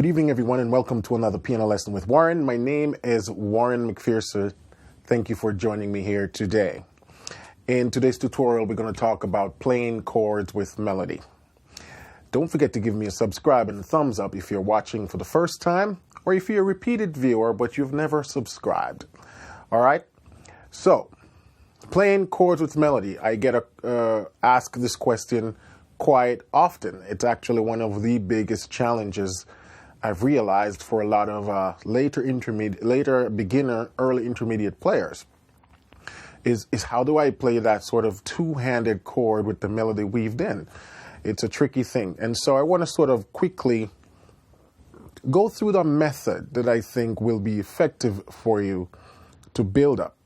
Good evening, everyone, and welcome to another piano lesson with Warren. My name is Warren McPherson. Thank you for joining me here today. In today's tutorial, we're going to talk about playing chords with melody. Don't forget to give me a subscribe and a thumbs up if you're watching for the first time, or if you're a repeated viewer but you've never subscribed. All right? So, playing chords with melody. I get asked this question quite often. It's actually one of the biggest challenges I've realized for a lot of later beginner, early intermediate players is how do I play that sort of two-handed chord with the melody weaved in? It's a tricky thing. And so I want to sort of quickly go through the method that I think will be effective for you to build up.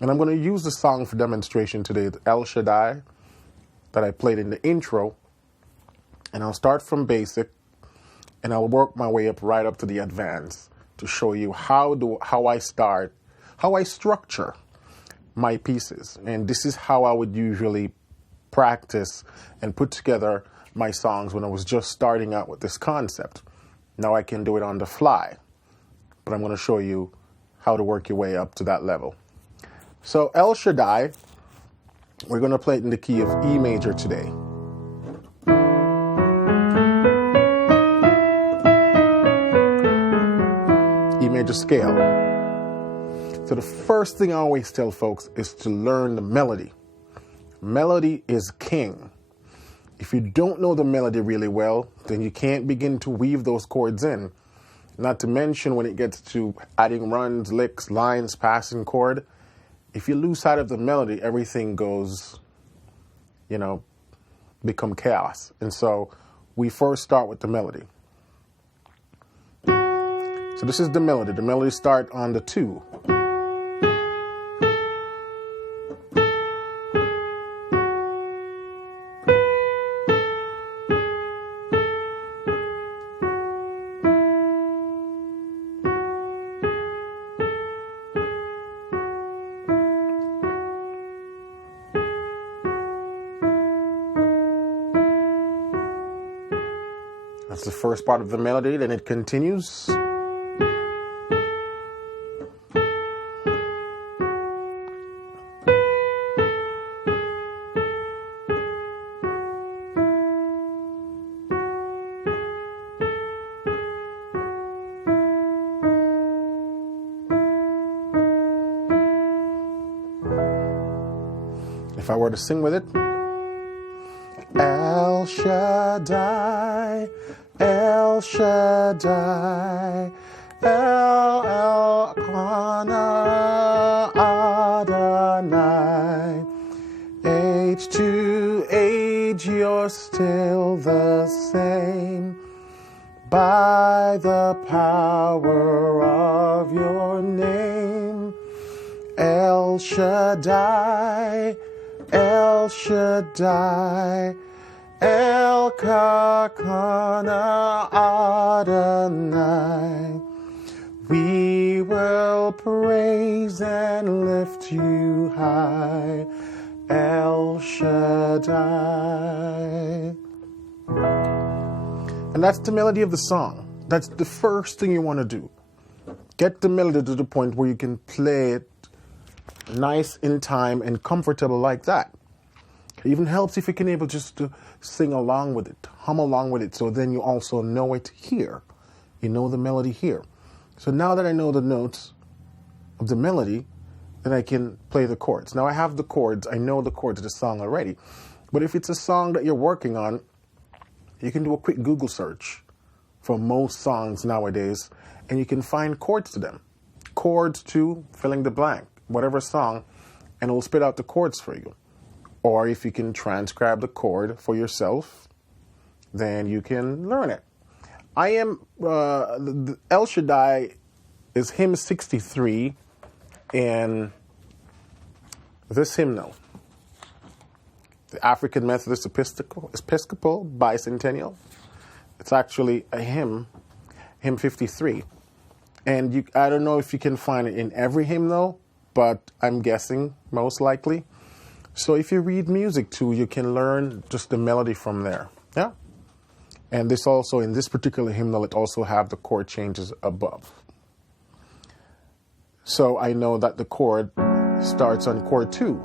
And I'm going to use the song for demonstration today, El Shaddai, that I played in the intro. And I'll start from basic, and I'll work my way up right up to the advanced to show you how I structure my pieces. And this is how I would usually practice and put together my songs when I was just starting out with this concept. Now I can do it on the fly, but I'm going to show you how to work your way up to that level. So El Shaddai, we're going to play it in the key of E major today. E major scale. So the first thing I always tell folks is to learn the melody. Melody is king. If you don't know the melody really well, then you can't begin to weave those chords in. Not to mention when it gets to adding runs, licks, lines, passing chord. If you lose sight of the melody, everything goes, become chaos. And so we first start with the melody. So this is the melody. The melody starts on the 2. That's the first part of the melody, then it continues. If I were to sing with it, El Shaddai, El Shaddai, El Kana Adonai, age to age you're still the same, by the power of your name, El Shaddai, El Shaddai, El Kakana Adonai. We will praise and lift you high, El Shaddai. And that's the melody of the song. That's the first thing you want to do. Get the melody to the point where you can play it nice in time and comfortable like that. It even helps if you can able just to sing along with it, hum along with it, so then you also know it here. You know the melody here. So now that I know the notes of the melody, then I can play the chords. Now I have the chords, I know the chords of the song already. But if it's a song that you're working on, you can do a quick Google search for most songs nowadays, and you can find chords to them. Chords to filling the blank, whatever song, and it will spit out the chords for you. Or if you can transcribe the chord for yourself, then you can learn it. I am, El Shaddai is hymn 63 in this hymnal. The African Methodist Episcopal Bicentennial. It's actually a hymn 53. And I don't know if you can find it in every hymnal, but I'm guessing most likely. So if you read music too, you can learn just the melody from there. Yeah. And this also, in this particular hymnal, it also have the chord changes above. So I know that the chord starts on chord 2,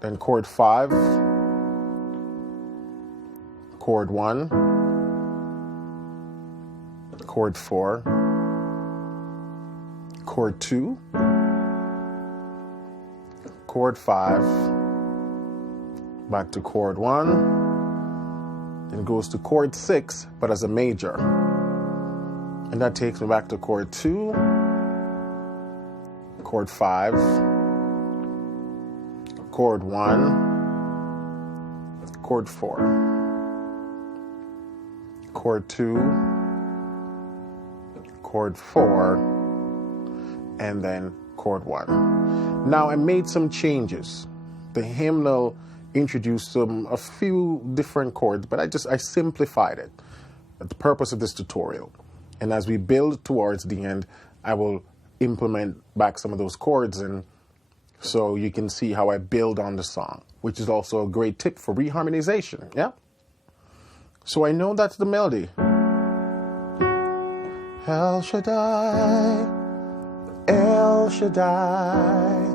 then chord 5, chord 1, chord 4, chord 2, chord 5, back to chord 1, then goes to chord 6, but as a major. And that takes me back to chord 2, chord 5, chord 1, chord 4, chord 2, chord 4, and then chord 1. Now I made some changes. The hymnal introduced a few different chords, but I simplified it at the purpose of this tutorial. And as we build towards the end, I will implement back some of those chords, and so you can see how I build on the song, which is also a great tip for reharmonization. Yeah. So I know that's the melody. El Shaddai, El Shaddai,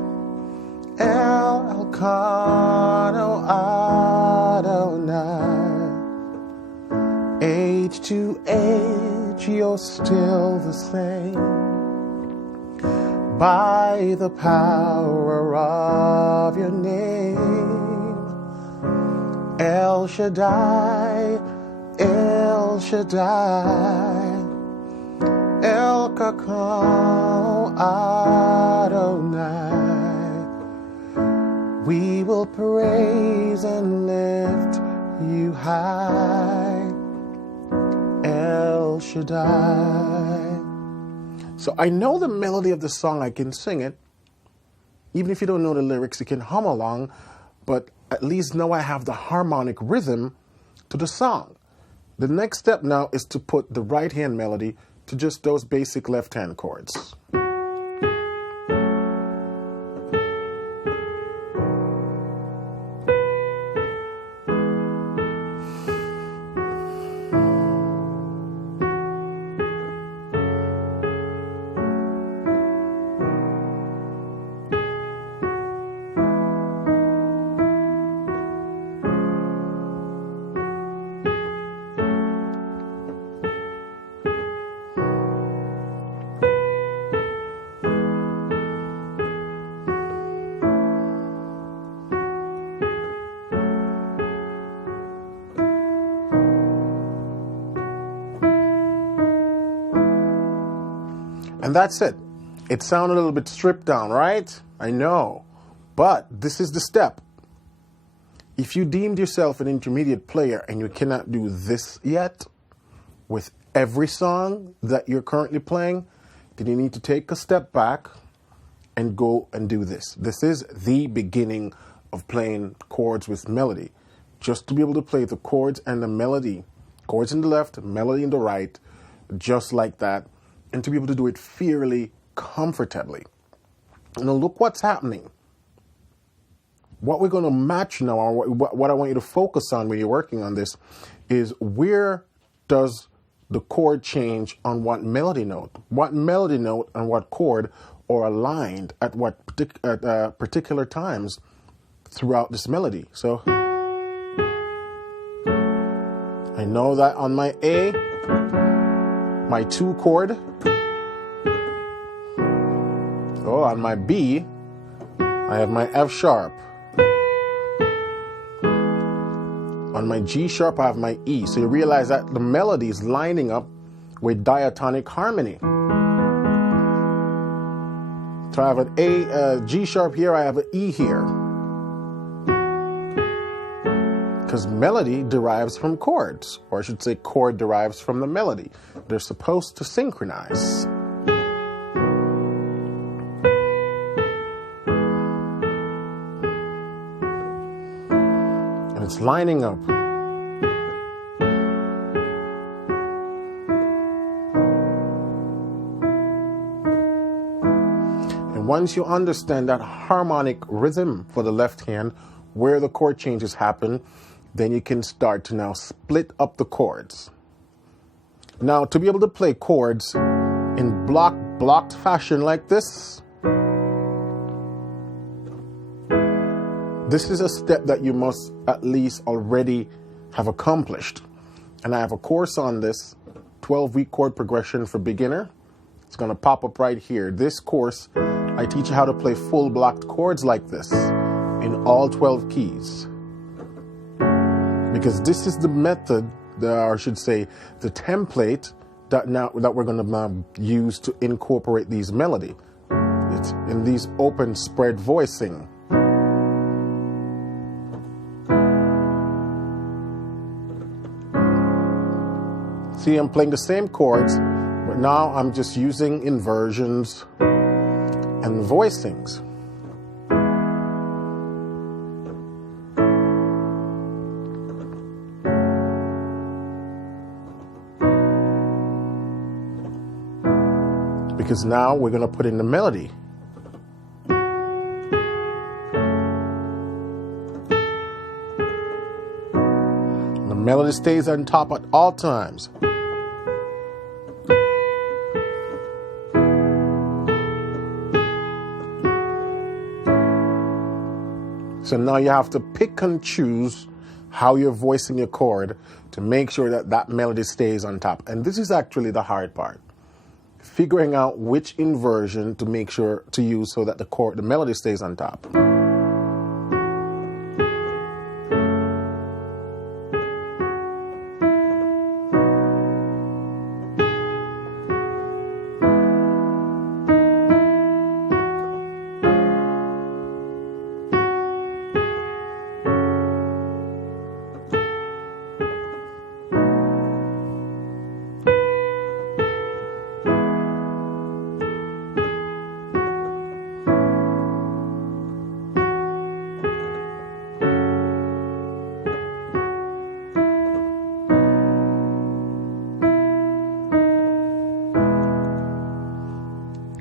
El Elkano Adonai. Age to age, you're still the same. By the power of your name, El Shaddai, El Shaddai, El Kakao Adonai. We will praise and lift you high, El Shaddai. So I know the melody of the song, I can sing it. Even if you don't know the lyrics, you can hum along, but at least now I have the harmonic rhythm to the song. The next step now is to put the right hand melody to just those basic left hand chords. And that's it. It sounded a little bit stripped down, right? I know. But this is the step. If you deemed yourself an intermediate player and you cannot do this yet with every song that you're currently playing, then you need to take a step back and go and do this. This is the beginning of playing chords with melody. Just to be able to play the chords and the melody, chords in the left, melody in the right, just like that, and to be able to do it fairly comfortably. Now look what's happening. What we're going to match now, or what I want you to focus on when you're working on this, is where does the chord change on what melody note? What melody note and what chord are aligned at what particular times throughout this melody? So I know that on my A, my 2 chord. Oh, on my B, I have my F sharp. On my G sharp, I have my E. So you realize that the melody is lining up with diatonic harmony. So I have an A, G sharp here, I have an E here. Because melody derives from chords, or I should say chord derives from the melody. They're supposed to synchronize. And it's lining up. And once you understand that harmonic rhythm for the left hand, where the chord changes happen, then you can start to now split up the chords. Now, to be able to play chords in blocked fashion like this is a step that you must at least already have accomplished. And I have a course on this, 12-week chord progression for beginner. It's going to pop up right here. This course, I teach you how to play full blocked chords like this in all 12 keys. Because this is the method, or I should say, the template that we're going to use to incorporate these melody. It's in these open spread voicing. See, I'm playing the same chords, but now I'm just using inversions and voicings. Because now we're going to put in the melody. The melody stays on top at all times. So now you have to pick and choose how you're voicing your chord to make sure that that melody stays on top. And this is actually the hard part. Figuring out which inversion to make sure to use so that the melody stays on top.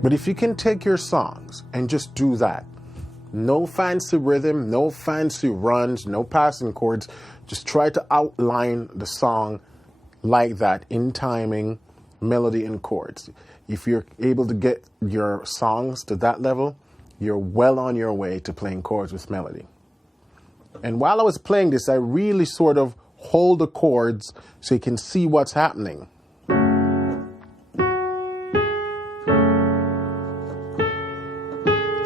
But if you can take your songs and just do that, no fancy rhythm, no fancy runs, no passing chords, just try to outline the song like that in timing, melody, and chords. If you're able to get your songs to that level, you're well on your way to playing chords with melody. And while I was playing this, I really sort of hold the chords so you can see what's happening.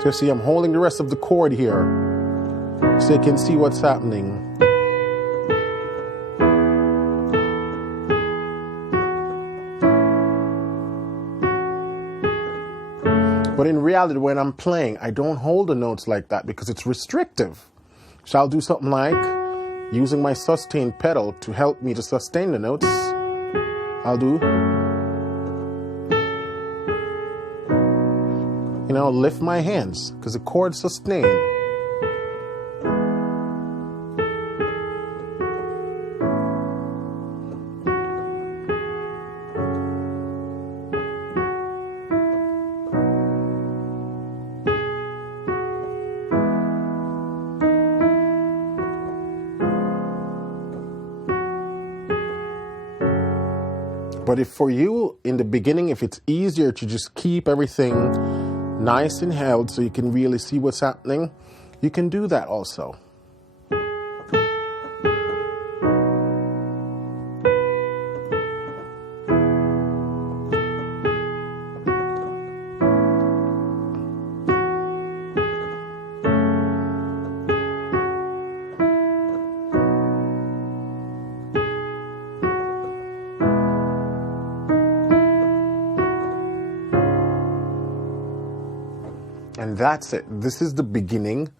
So you see, I'm holding the rest of the chord here so you can see what's happening. But in reality, when I'm playing, I don't hold the notes like that because it's restrictive. So I'll do something like using my sustain pedal to help me to sustain the notes. I'll do, lift my hands because the chord sustain. But if for you in the beginning, if it's easier to just keep everything nice and held so you can really see what's happening, you can do that also. And that's it. This is the beginning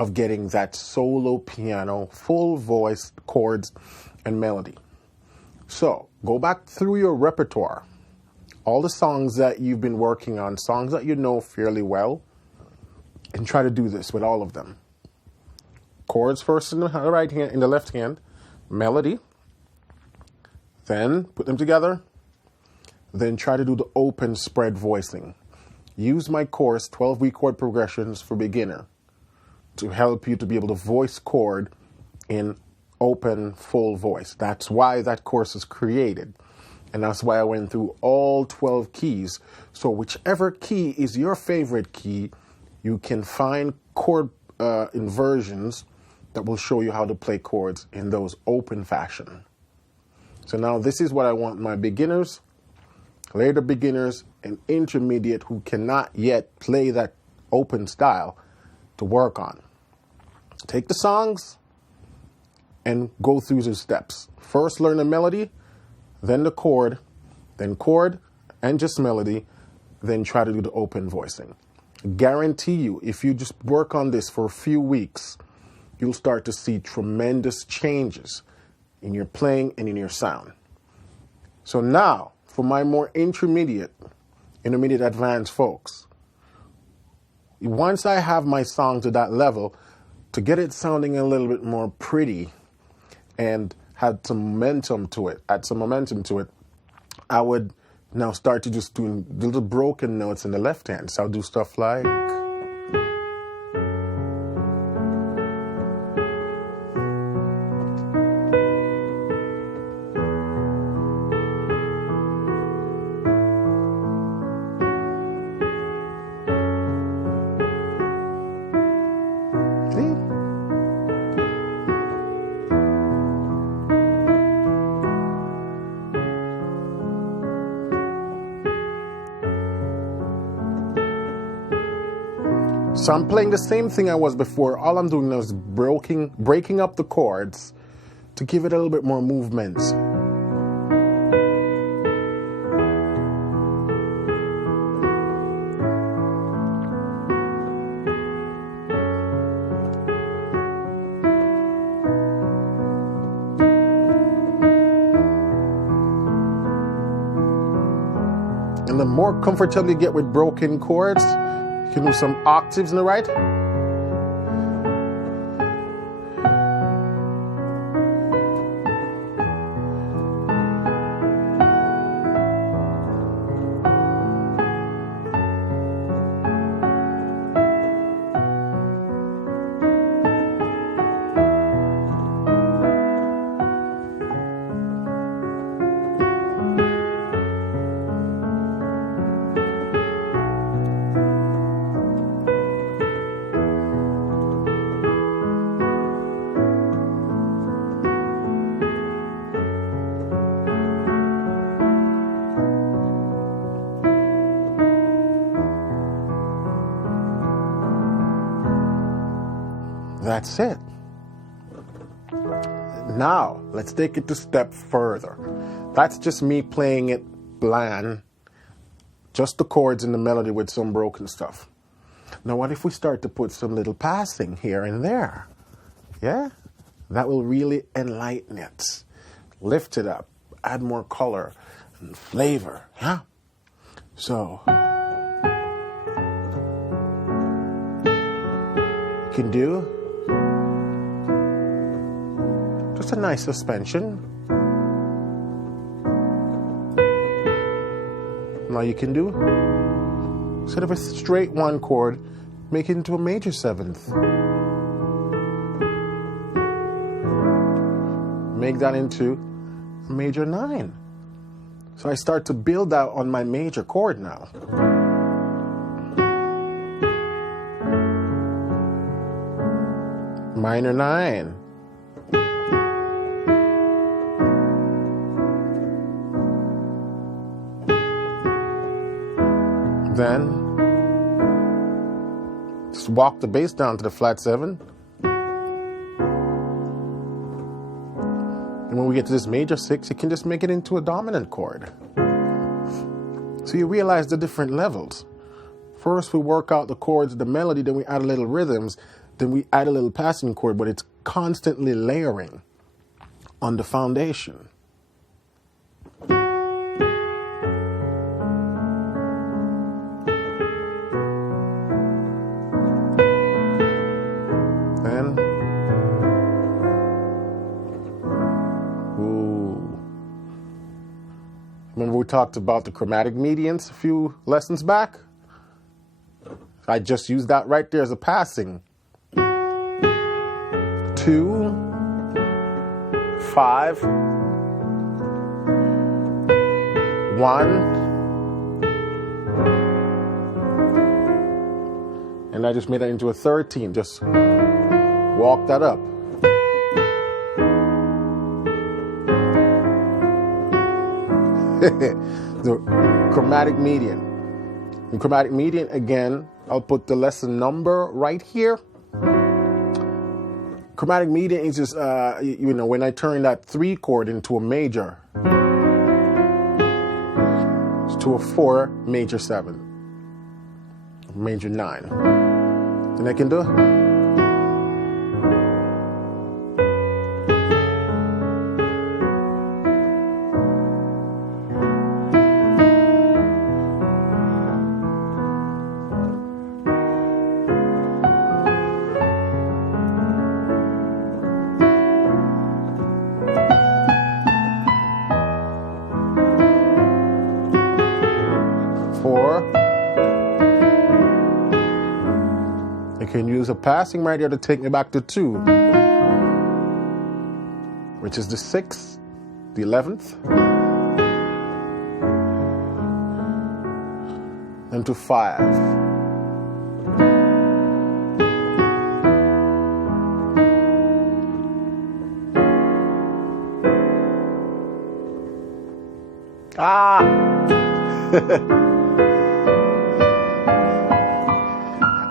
of getting that solo piano, full voice, chords, and melody. So go back through your repertoire, all the songs that you've been working on, songs that you know fairly well, and try to do this with all of them. Chords first in the right hand, in the left hand, melody, then put them together, then try to do the open spread voicing. Use my course, 12-week chord progressions for beginner, to help you to be able to voice chord in open, full voice. That's why that course is created. And that's why I went through all 12 keys. So whichever key is your favorite key, you can find chord inversions that will show you how to play chords in those open fashion. So now this is what I want my beginners, later beginners, and intermediate who cannot yet play that open style to work on. Take the songs and go through the steps. First learn the melody, then the chord and just melody, then try to do the open voicing. Guarantee you, if you just work on this for a few weeks, you'll start to see tremendous changes in your playing and in your sound. So now, for my more intermediate advanced folks, once I have my song to that level, to get it sounding a little bit more pretty and add some momentum to it, I would now start to just do little broken notes in the left hand. So I'll do stuff like... So I'm playing the same thing I was before. All I'm doing now is breaking up the chords to give it a little bit more movement. And the more comfortable you get with broken chords, you can do some octaves in the right. That's it. Now, let's take it a step further. That's just me playing it bland, just the chords and the melody with some broken stuff. Now, what if we start to put some little passing here and there? Yeah? That will really enlighten it. Lift it up, add more color and flavor. Yeah? So, you can do just a nice suspension. Now you can do, instead of a straight one chord, make it into a major seventh. Make that into a major 9. So I start to build out on my major chord now. Minor 9. Then just walk the bass down to the flat 7. And when we get to this major 6, you can just make it into a dominant chord. So you realize the different levels. First we work out the chords, the melody, then we add a little rhythms, then we add a little passing chord, but it's constantly layering on the foundation. Remember we talked about the chromatic medians a few lessons back? I just used that right there as a passing. 2, 5, 1, and I just made that into a 13. Just walk that up. The chromatic median. In chromatic median, again, I'll put the lesson number right here. Chromatic median is just, when I turn that 3 chord into a major, to a 4, major 7, major 9. And I can do 4. I can use a passing right here to take me back to 2, which is the 6th, the 11th, and to 5.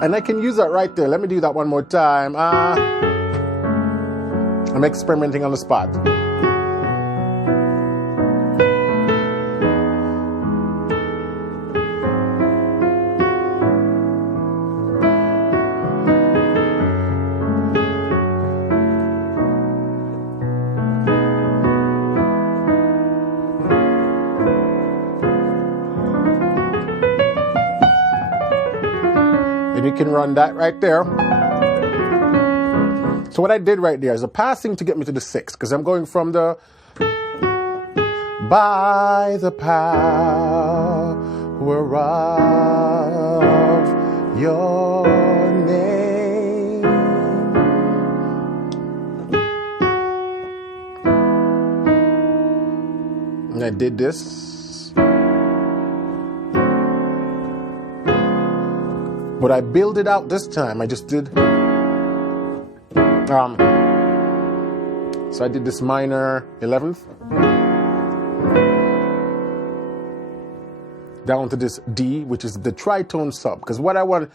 And I can use that right there. Let me do that one more time. I'm experimenting on the spot. And you can run that right there. So what I did right there is a passing to get me to the 6, because I'm going from the by the power of your name. And I did this. But I build it out this time. I just did, so I did this minor 11th, down to this D, which is the tritone sub. Because what I want,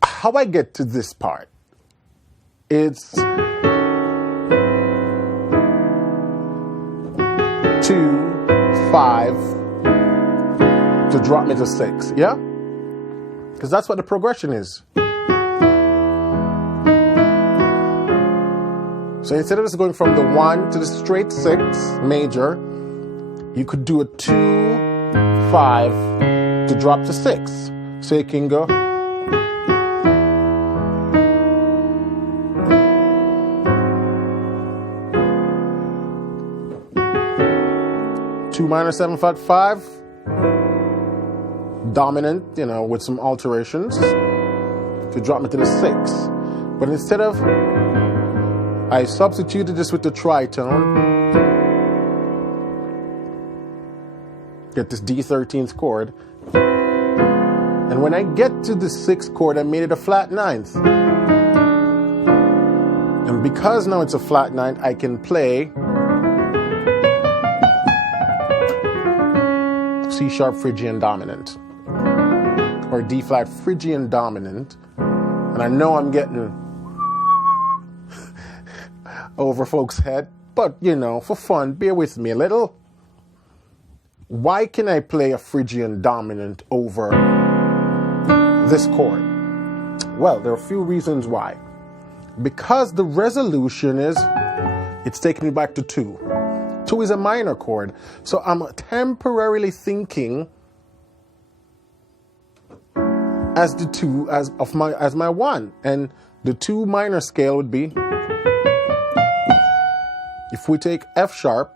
how I get to this part, it's 2, 5 to drop me to 6, yeah? Because that's what the progression is. So instead of just going from the 1 to the straight 6 major, you could do a 2, 5 to drop to 6. So you can go. Two minor 7 flat 5. Dominant, with some alterations to drop me to the 6. But instead of, I substituted this with the tritone, get this D13th chord, and when I get to the 6th chord, I made it a flat 9th. And because now it's a flat 9th, I can play C sharp Phrygian dominant, or D flat Phrygian dominant, and I know I'm getting over folks' head, but for fun, bear with me a little. Why can I play a Phrygian dominant over this chord? Well, there are a few reasons why. Because the resolution is, it's taking me back to 2. 2 is a minor chord, so I'm temporarily thinking as the 2 as my 1, and the 2 minor scale would be, if we take F sharp,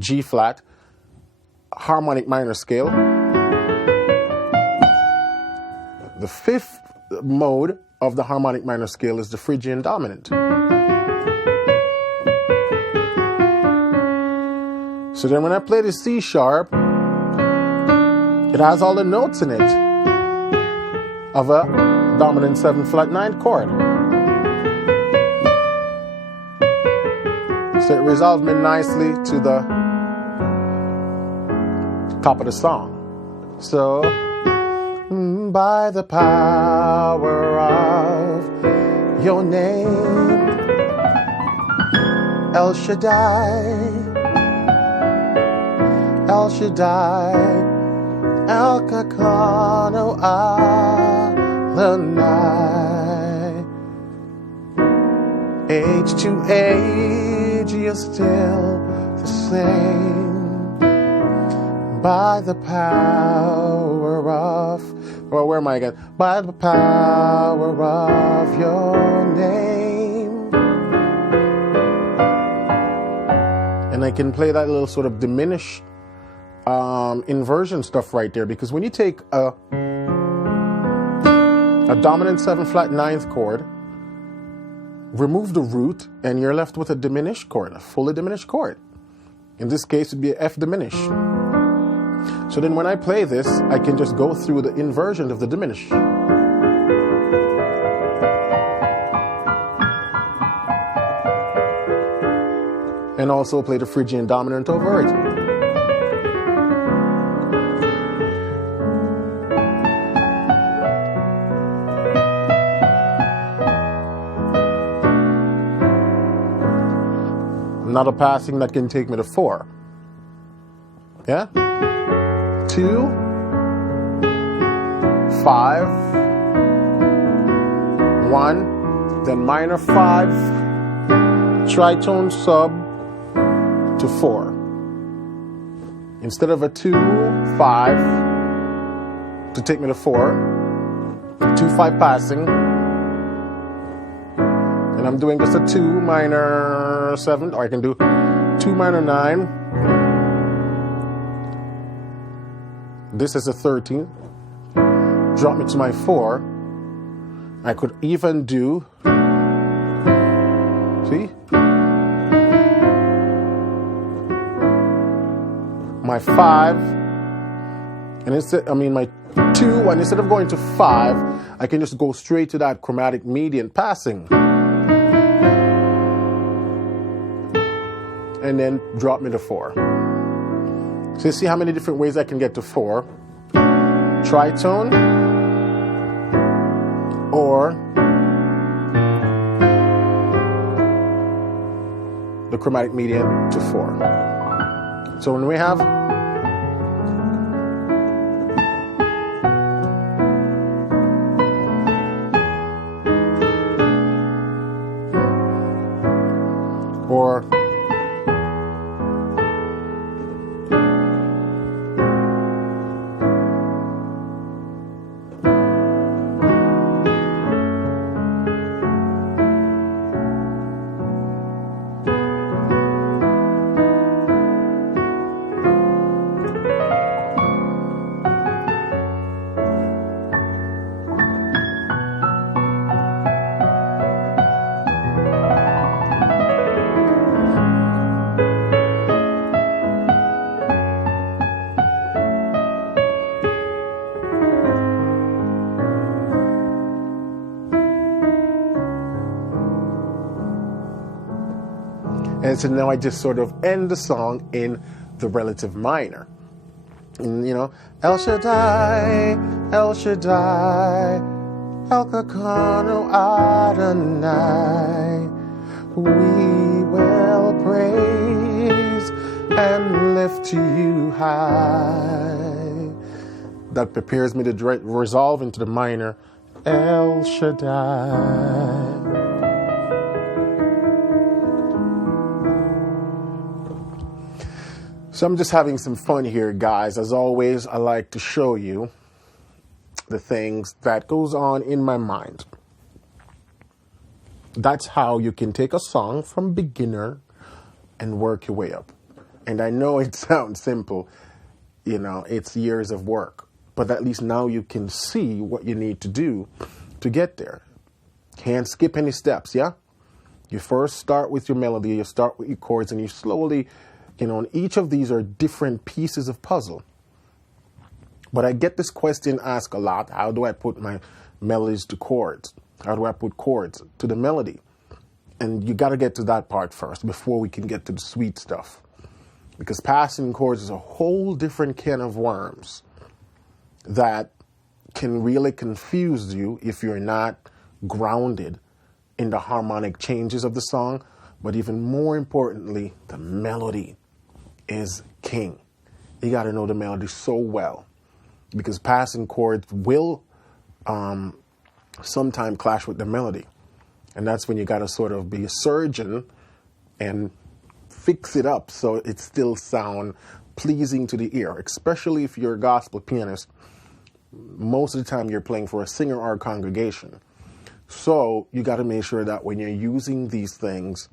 G flat, harmonic minor scale, the 5th mode of the harmonic minor scale is the Phrygian dominant. So then when I play the C sharp, it has all the notes in it of a dominant 7 flat 9 chord. So it resolved me nicely to the top of the song. So, by the power of your name, El Shaddai, El Shaddai, El Kakano Adonai. Age to age, you're still the same. By the power of, well, where am I again? By the power of your name. And I can play that little sort of diminished inversion stuff right there, because when you take a dominant 7 flat 9th chord, remove the root, and you're left with a diminished chord, a fully diminished chord. In this case, it would be an F diminished. So then when I play this, I can just go through the inversion of the diminished. And also play the Phrygian dominant over it. Another passing that can take me to 4. Yeah? 2, 5, 1, then minor 5, tritone sub to 4. Instead of a 2, 5 to take me to 4, 2, 5 passing, and I'm doing just a 2 minor 7, or I can do 2 minor 9. This is a 13. Drop me to my 4. I could even do, see? My 5. And instead, my 2, and instead of going to 5, I can just go straight to that chromatic median passing. And then drop me to 4. So you see how many different ways I can get to 4. Tritone or the chromatic median to 4. So when we have or and so now I just sort of end the song in the relative minor. And, El Shaddai, El Shaddai, El Kakano Adonai. We will praise and lift you high. That prepares me to resolve into the minor El Shaddai. So I'm just having some fun here, guys. As always, I like to show you the things that goes on in my mind. That's how you can take a song from beginner and work your way up. And I know it sounds simple, it's years of work, but at least now you can see what you need to do to get there. Can't skip any steps, yeah? You first start with your melody, you start with your chords, and you slowly, and each of these are different pieces of puzzle. But I get this question asked a lot: how do I put my melodies to chords? How do I put chords to the melody? And you got to get to that part first before we can get to the sweet stuff. Because passing chords is a whole different can of worms that can really confuse you if you're not grounded in the harmonic changes of the song. But even more importantly, the melody is king. You got to know the melody so well, because passing chords will sometimes clash with the melody. And that's when you got to sort of be a surgeon and fix it up so it still sound pleasing to the ear, especially if you're a gospel pianist. Most of the time you're playing for a singer or a congregation. So you got to make sure that when you're using these things,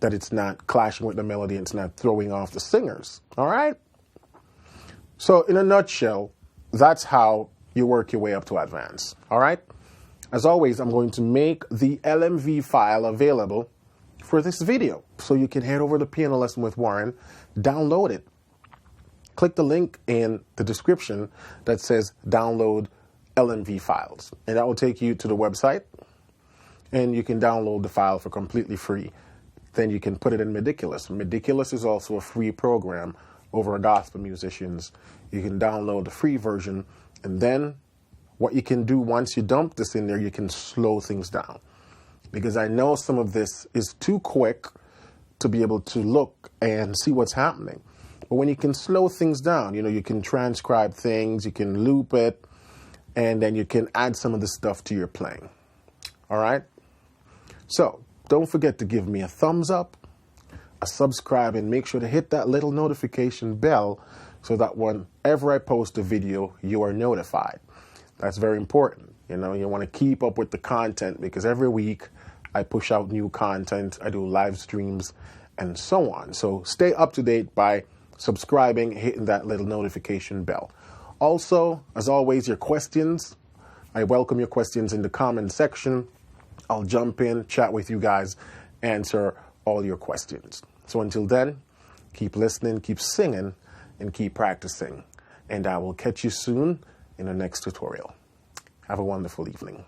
that it's not clashing with the melody, it's not throwing off the singers. All right? So in a nutshell, that's how you work your way up to advance. All right? As always, I'm going to make the LMV file available for this video, so you can head over to Piano Lesson with Warren, download it. Click the link in the description that says download LMV files, and that will take you to the website, and you can download the file for completely free. Then you can put it in Meticulous. Meticulous is also a free program over gospel musicians. You can download the free version, and then what you can do once you dump this in there, you can slow things down. Because I know some of this is too quick to be able to look and see what's happening. But when you can slow things down, you can transcribe things, you can loop it, and then you can add some of the stuff to your playing. All right? So don't forget to give me a thumbs up, a subscribe, and make sure to hit that little notification bell so that whenever I post a video, you are notified. That's very important. You want to keep up with the content, because every week I push out new content, I do live streams, and so on. So stay up to date by subscribing, hitting that little notification bell. Also, as always, your questions. I welcome your questions in the comment section. I'll jump in, chat with you guys, answer all your questions. So until then, keep listening, keep singing, and keep practicing. And I will catch you soon in the next tutorial. Have a wonderful evening.